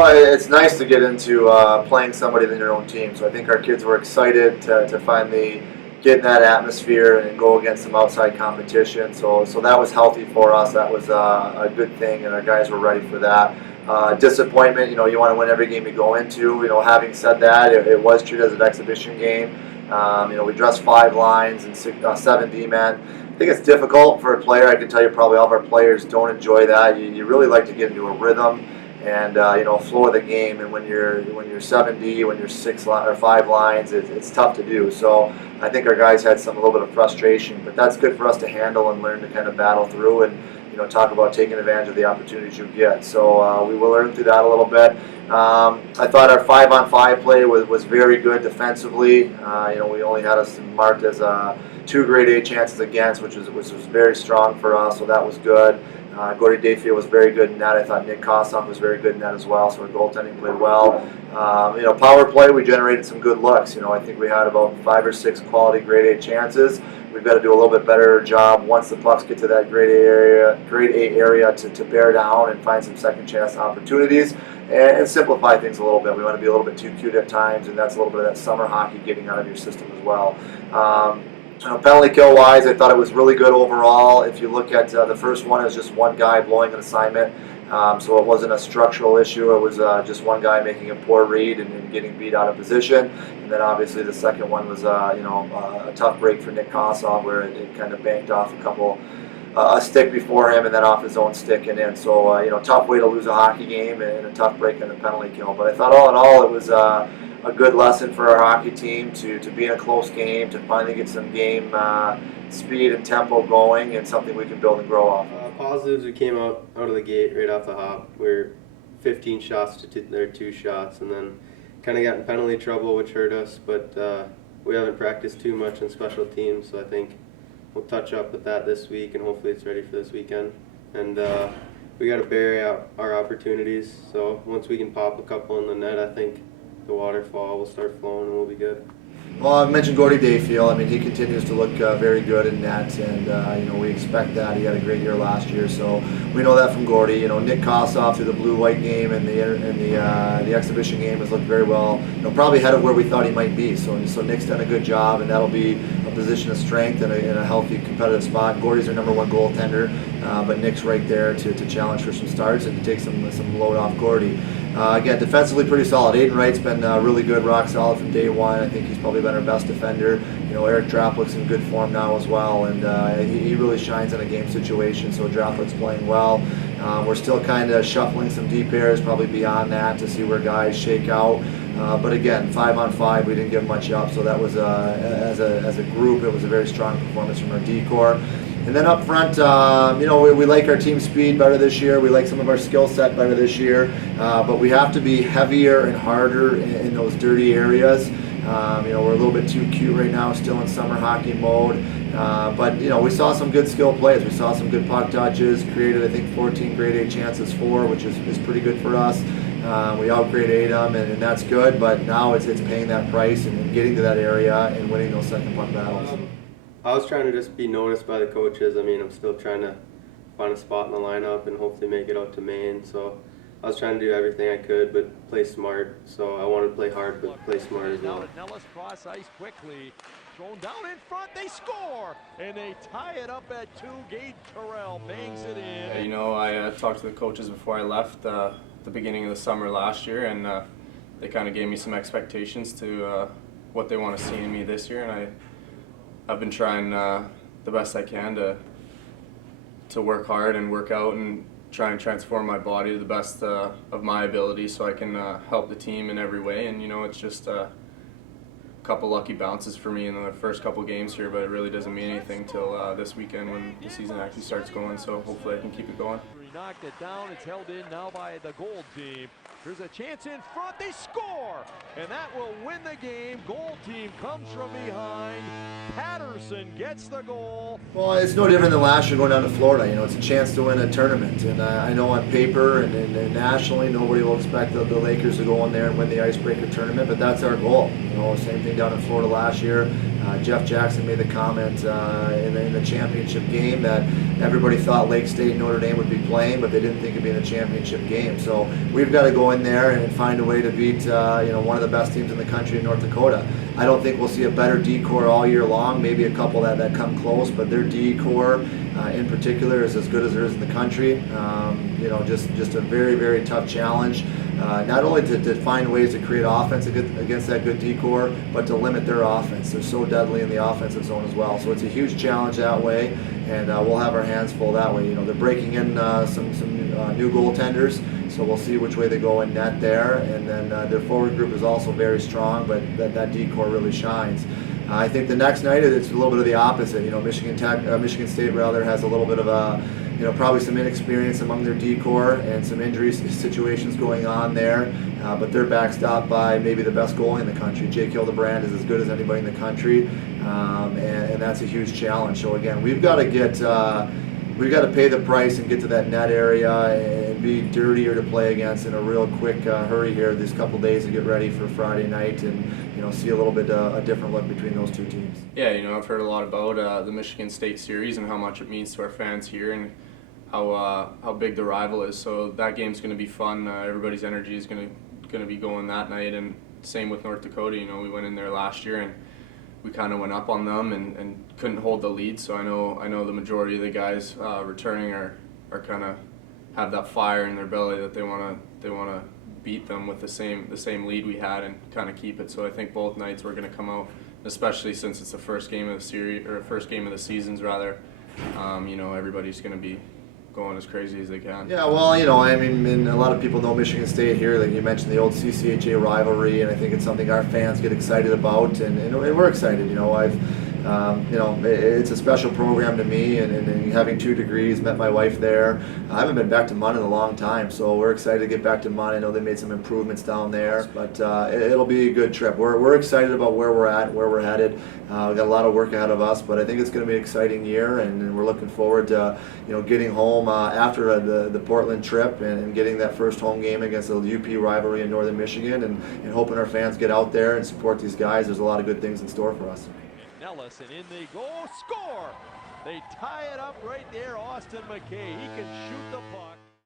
Well, it's nice to get into playing somebody in your own team. So I think our kids were excited to finally get in that atmosphere and go against some outside competition. So that was healthy for us. That was a good thing, and our guys were ready for that. Disappointment, you want to win every game you go into. Having said that, it was treated as an exhibition game. We dressed 5 lines and 7 D-men. I think it's difficult for a player. I can tell you probably all of our players don't enjoy that. You really like to get into a rhythm and flow of the game. And when you're 7D, when you're 5 lines, it's tough to do. So I think our guys had a little bit of frustration, but that's good for us to handle and learn to kind of battle through and talk about taking advantage of the opportunities you get. So we will learn through that a little bit. I thought our 5-on-5 play was very good defensively. We only had us marked as 2 grade A chances against, which was very strong for us, so that was good. Gordy Dayfield was very good in that. I thought Nick Kossoff was very good in that as well, so our goaltending played well. Power play, we generated some good looks. I think we had about 5 or 6 quality grade A chances. We've got to do a little bit better job once the pucks get to that grade A area to bear down and find some second chance opportunities and simplify things a little bit. We want to be a little bit too cute at times, and that's a little bit of that summer hockey getting out of your system as well. Penalty kill wise, I thought it was really good overall. If you look at the first one, it was just one guy blowing an assignment, so it wasn't a structural issue. It was just one guy making a poor read and getting beat out of position. And then obviously the second one was a tough break for Nick Kossoff, where it kind of banked off a stick before him and then off his own stick and in. So tough way to lose a hockey game and a tough break in the penalty kill. But I thought all in all it was a good lesson for our hockey team to be in a close game, to finally get some game speed and tempo going, and something we can build and grow off. Positives, we came out of the gate right off the hop. We're 15 shots to their 2 shots, and then kind of got in penalty trouble, which hurt us. But we haven't practiced too much in special teams, so I think we'll touch up with that this week, and hopefully it's ready for this weekend. And we got to bury out our opportunities. So once we can pop a couple in the net, I think the waterfall will start flowing and we'll be good. Well, I mentioned Gordy Dayfield. I mean, he continues to look very good in net, and we expect that. He had a great year last year, so we know that from Gordy. Nick Kossoff through the blue-white game and the exhibition game has looked very well. Probably ahead of where we thought he might be. So Nick's done a good job, and that'll be a position of strength and in a healthy, competitive spot. Gordy's our #1 goaltender, but Nick's right there to challenge for some starts and to take some load off Gordy. Again, defensively pretty solid. Aiden Wright's been really good, rock solid from day one. I think he's probably been our best defender. Eric Draplik's in good form now as well, and he really shines in a game situation, so Draplik's playing well. We're still kind of shuffling some deep pairs, probably beyond that, to see where guys shake out. But again, 5-on-5, we didn't give much up, so that was, as a group, it was a very strong performance from our D-corps. And then up front, we like our team speed better this year. We like some of our skill set better this year. But we have to be heavier and harder in those dirty areas. We're a little bit too cute right now, still in summer hockey mode. But we saw some good skill plays. We saw some good puck touches, created, I think, 14 grade A chances for, which is pretty good for us. We out-grade them, and that's good. But now it's paying that price and getting to that area and winning those second puck battles. I was trying to just be noticed by the coaches. I mean, I'm still trying to find a spot in the lineup and hopefully make it out to Maine. So I was trying to do everything I could, but play smart. So I wanted to play hard, but play smart as well. Nellis cross ice quickly, thrown down in front. They score, and they tie it up at 2. Gage Torrel bangs it in. I talked to the coaches before I left the beginning of the summer last year, and they kind of gave me some expectations to what they want to see in me this year, and I've been trying the best I can to work hard and work out and try and transform my body to the best of my ability, so I can help the team in every way. And it's just a couple lucky bounces for me in the first couple games here, but it really doesn't mean anything till this weekend when the season actually starts going. So hopefully I can keep it going. He knocked it down. It's held in now by the gold team. There's a chance in front. They score, and that will win the game. Gold team comes from behind. Patterson gets the goal. Well, it's no different than last year going down to Florida. It's a chance to win a tournament, and I know on paper and nationally, nobody will expect the Lakers to go in there and win the icebreaker tournament, but that's our goal. Same thing down in Florida last year. Jeff Jackson made the comment in the championship game that everybody thought Lake State and Notre Dame would be playing, but they didn't think it'd be in the championship game. So we've got to go in there and find a way to beat one of the best teams in the country in North Dakota. I don't think we'll see a better D core all year long. Maybe a couple that come close, but their D core in particular is as good as there is in the country. Just a very, very tough challenge. Not only to find ways to create offense against that good D core, but to limit their offense. They're so deadly in the offensive zone as well. So it's a huge challenge that way, and we'll have our hands full that way. They're breaking in some new goaltenders, so we'll see which way they go in net there. And then their forward group is also very strong, but that D core really shines. I think the next night it's a little bit of the opposite. Michigan State rather has a little bit of a probably some inexperience among their D core and some injury situations going on there, but they're backstopped by maybe the best goalie in the country. Jake Hildebrand is as good as anybody in the country, and that's a huge challenge. So again, we've got to pay the price and get to that net area and be dirtier to play against in a real quick hurry here these couple days to get ready for Friday night and see a little bit a different look between those two teams. Yeah, I've heard a lot about the Michigan State series and how much it means to our fans here and how big the rival is. So that game's going to be fun. Everybody's energy is going to be going that night, and same with North Dakota. We went in there last year and we kind of went up on them and couldn't hold the lead. So I know the majority of the guys returning are kind of have that fire in their belly that they want to beat them with the same lead we had and kind of keep it. So I think both nights we're going to come out, especially since it's the first game of the series or first game of the seasons rather. Everybody's going to be going as crazy as they can. Yeah, well, and a lot of people know Michigan State here. Like you mentioned, the old CCHA rivalry, and I think it's something our fans get excited about, and we're excited. It's a special program to me, and having 2 degrees, met my wife there. I haven't been back to Munn in a long time, so we're excited to get back to Munn. I know they made some improvements down there, but it'll be a good trip. We're excited about where we're at, where we're headed. We've got a lot of work ahead of us, but I think it's going to be an exciting year, and we're looking forward to getting home after the Portland trip and getting that first home game against the UP rivalry in Northern Michigan, and hoping our fans get out there and support these guys. There's a lot of good things in store for us. Nellis, and in they go, score! They tie it up right there. Austin McKay, he can shoot the puck.